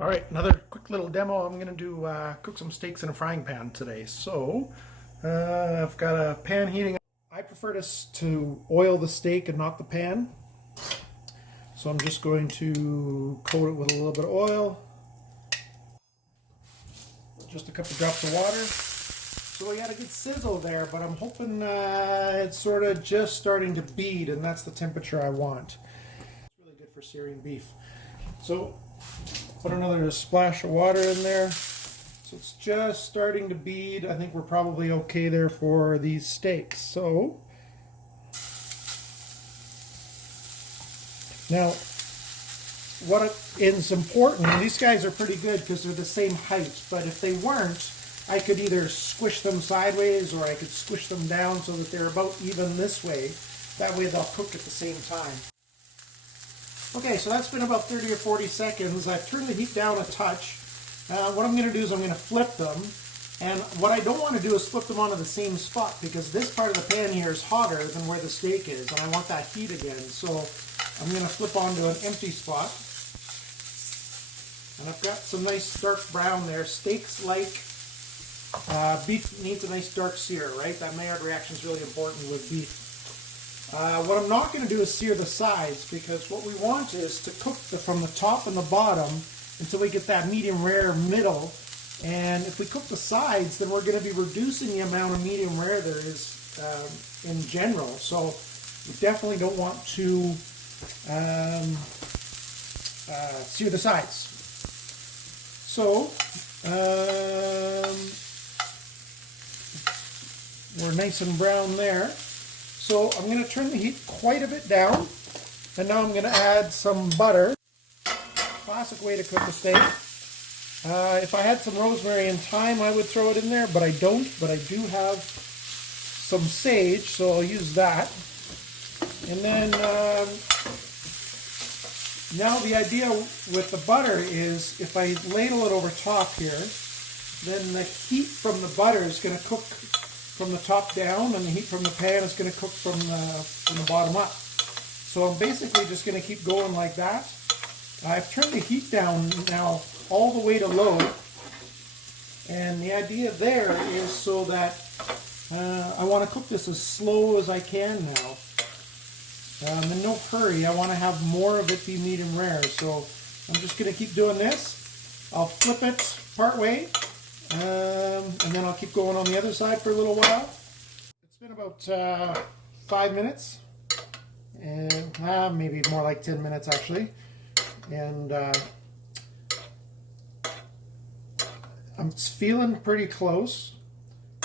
All right, another quick little demo. I'm going to do cook some steaks in a frying pan today. So I've got a pan heating. I prefer to oil the steak and not the pan. So I'm just going to coat it with a little bit of oil, just a couple drops of water. So we got a good sizzle there, but I'm hoping it's sort of just starting to bead, and that's the temperature I want. It's really good for searing beef. So put another splash of water in there. So it's just starting to bead. I think we're probably okay there for these steaks. So now what is important, and these guys are pretty good because they're the same height, but if they weren't, I could either squish them sideways or I could squish them down so that they're about even this way. That way they'll cook at the same time. Okay, so that's been about 30 or 40 seconds. I've turned the heat down a touch. What I'm going to do is I'm going to flip them. And what I don't want to do is flip them onto the same spot because this part of the pan here is hotter than where the steak is. And I want that heat again. So I'm going to flip onto an empty spot. And I've got some nice dark brown there. Steaks like beef needs a nice dark sear, right? That Maillard reaction is really important with beef. What I'm not going to do is sear the sides because what we want is to cook from the top and the bottom until we get that medium rare middle. And if we cook the sides, then we're going to be reducing the amount of medium rare there is in general. So we definitely don't want to sear the sides. So we're nice and brown there. So I'm going to turn the heat quite a bit down, and now I'm going to add some butter. Classic way to cook a steak. If I had some rosemary and thyme, I would throw it in there, but I don't. But I do have some sage, so I'll use that. And then now the idea with the butter is if I ladle it over top here, then the heat from the butter is going to cook from the top down, and the heat from the pan is going to cook from the bottom up. So I'm basically just going to keep going like that. I've turned the heat down now all the way to low, and the idea there is so that I want to cook this as slow as I can now. In no hurry. I want to have more of it be medium rare, so I'm just going to keep doing this. I'll flip it part way. And then I'll keep going on the other side for a little while. It's been about 5 minutes, and maybe more like 10 minutes actually. And I'm feeling pretty close.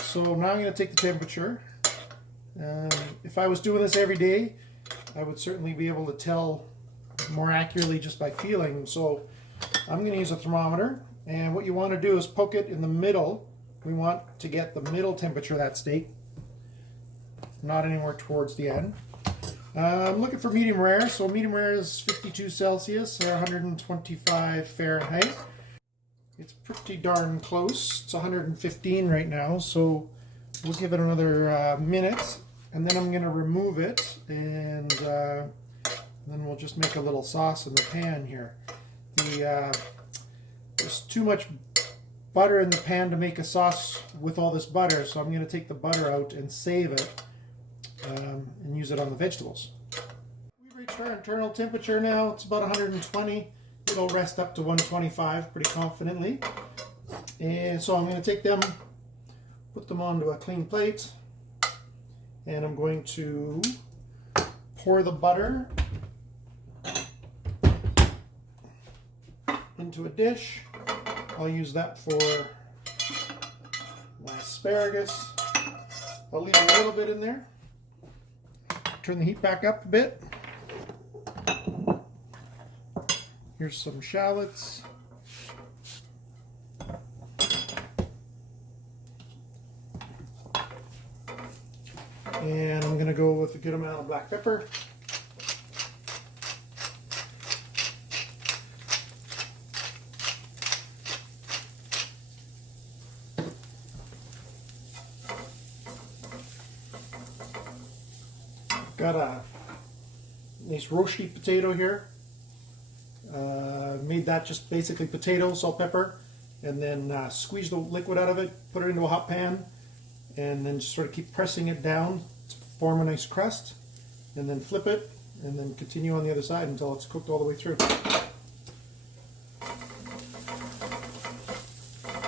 So now I'm going to take the temperature. If I was doing this every day, I would certainly be able to tell more accurately just by feeling. So I'm going to use a thermometer. And what you want to do is poke it in the middle. We want to get the middle temperature of that steak, not anywhere towards the end. I'm looking for medium rare, so medium rare is 52 Celsius or 125 Fahrenheit. It's pretty darn close. It's 115 right now, so we'll give it another minute, and then I'm going to remove it, and then we'll just make a little sauce in the pan here. There's too much butter in the pan to make a sauce with all this butter, so I'm going to take the butter out and save it and use it on the vegetables. We've reached our internal temperature now. It's about 120. It'll rest up to 125 pretty confidently. And so I'm going to take them, put them onto a clean plate, and I'm going to pour the butter into a dish. I'll use that for my asparagus. I'll leave a little bit in there. Turn the heat back up a bit. Here's some shallots. And I'm going to go with a good amount of black pepper. Got a nice roasty potato here. made that just basically potato, salt, pepper, and then squeeze the liquid out of it, put it into a hot pan, and then just sort of keep pressing it down to form a nice crust, and then flip it, and then continue on the other side until it's cooked all the way through.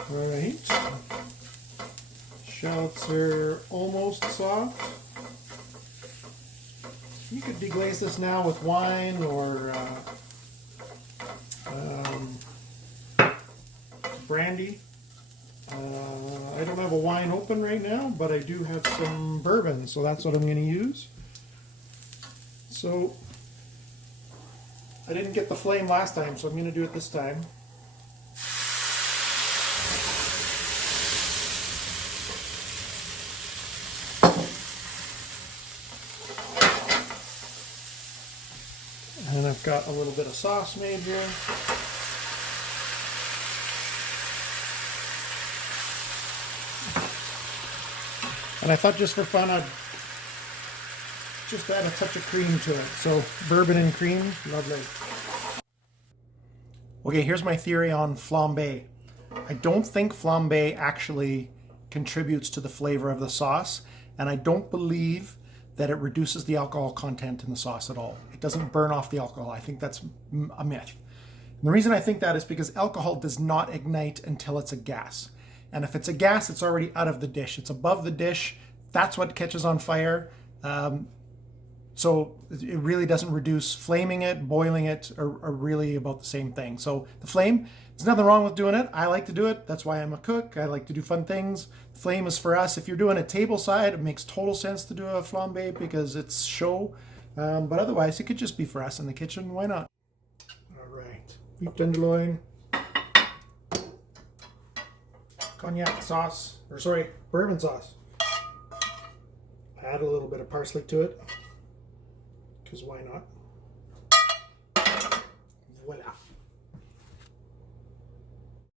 Alright, shallots are almost soft. You could deglaze this now with wine or brandy. I don't have a wine open right now, but I do have some bourbon, so that's what I'm going to use. So I didn't get the flame last time, so I'm going to do it this time. And I've got a little bit of sauce made here. And I thought just for fun I'd just add a touch of cream to it. So bourbon and cream, lovely. Okay, here's my theory on flambe. I don't think flambe actually contributes to the flavor of the sauce, and I don't believe that it reduces the alcohol content in the sauce at all. It doesn't burn off the alcohol. I think that's a myth. And the reason I think that is because alcohol does not ignite until it's a gas. And if it's a gas, it's already out of the dish. It's above the dish. That's what catches on fire. So it really doesn't reduce. Flaming it, boiling it are really about the same thing. So the flame, there's nothing wrong with doing it. I like to do it. That's why I'm a cook. I like to do fun things. Flame is for us. If you're doing a table side, it makes total sense to do a flambe because it's show. But otherwise, it could just be for us in the kitchen. Why not? All right, beef tenderloin, cognac sauce, or sorry, bourbon sauce. Add a little bit of parsley to it, because why not?